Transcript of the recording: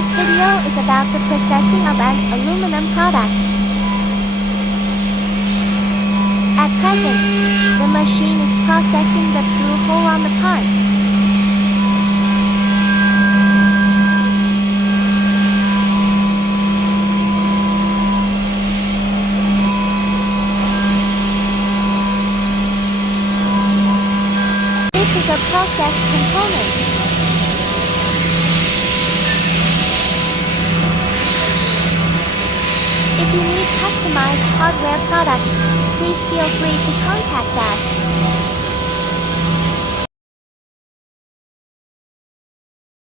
This video is about the processing of an aluminum product. At present, the machine is processing the through hole on the part. This is a processed component. If you need customized hardware products, please feel free to contact us.